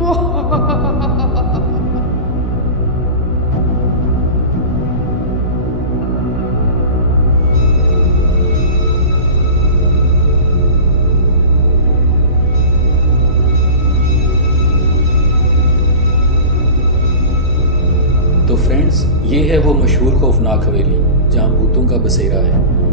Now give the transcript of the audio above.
तो फ्रेंड्स, ये है वो मशहूर खौफनाक हवेली जहाँ भूतों का बसेरा है।